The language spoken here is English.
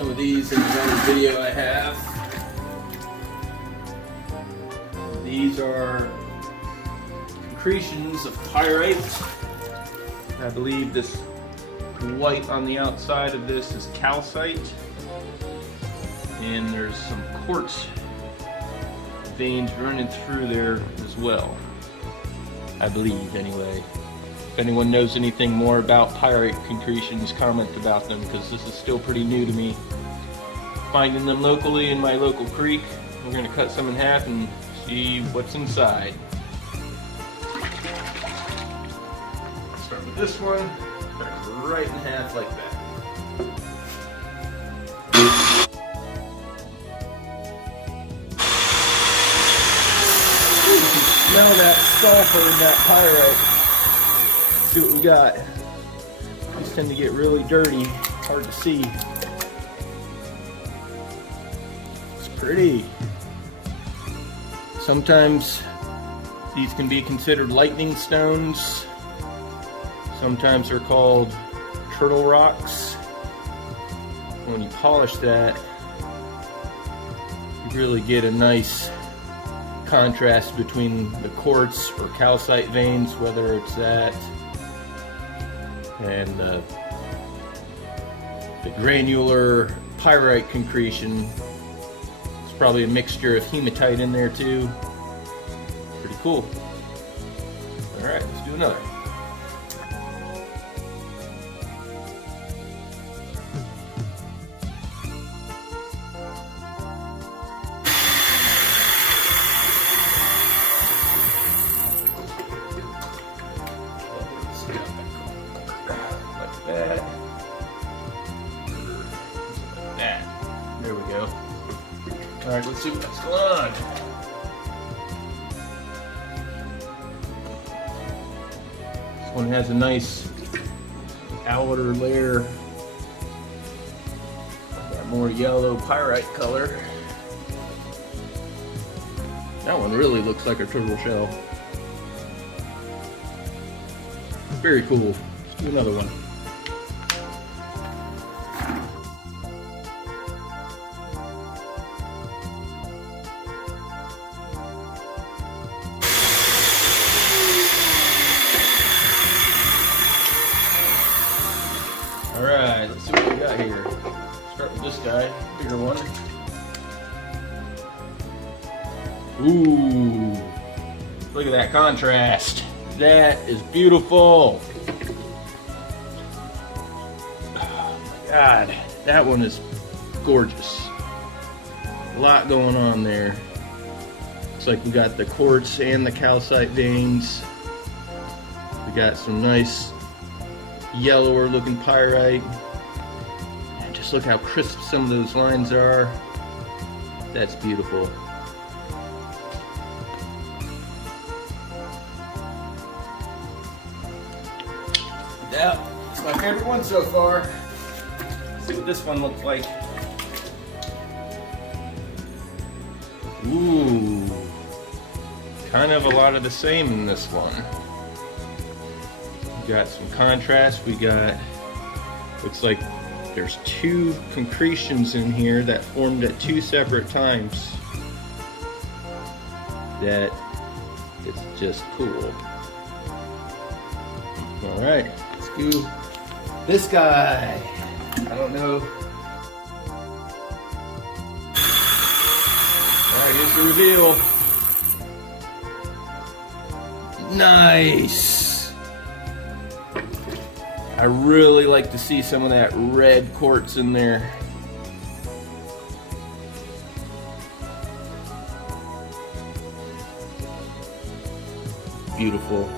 some of these in another video I have. These are concretions of pyrite. I believe this white on the outside of this is calcite, and there's some quartz veins running through there as well, I believe anyway. If anyone knows anything more about pyrite concretions, comment about them, because this is still pretty new to me. Finding them locally in my local creek. We're going to cut some in half and see what's inside. Start with this one, cut it right in half like that. You can smell that sulfur in that pyrite. See what we got. These tend to get really dirty, hard to see. It's pretty. Sometimes these can be considered lightning stones. Sometimes they're called turtle rocks. When you polish that, you really get a nice contrast between the quartz or calcite veins, whether it's that and the granular pyrite concretion. It's probably a mixture of hematite in there too. Pretty cool. Alright, let's do another. There we go. Alright, let's see what's going on. This one has a nice outer layer. Got more yellow pyrite color. That one really looks like a turtle shell. Very cool. Let's do another one. Alright, let's see what we got here. Start with this guy, bigger one. Ooh, look at that contrast. That is beautiful. Oh my God, that one is gorgeous. A lot going on there. Looks like we got the quartz and the calcite veins. We got some nice yellower looking pyrite. And just look how crisp some of those lines are. That's beautiful. Yeah, it's my favorite one so far. Let's see what this one looks like. Ooh, kind of a lot of the same in this one. We got some contrast. We got, looks like there's two concretions in here that formed at two separate times. That it's just cool. All right, let's do this guy. I don't know. Alright, here's the reveal. Nice! I really like to see some of that red quartz in there. Beautiful.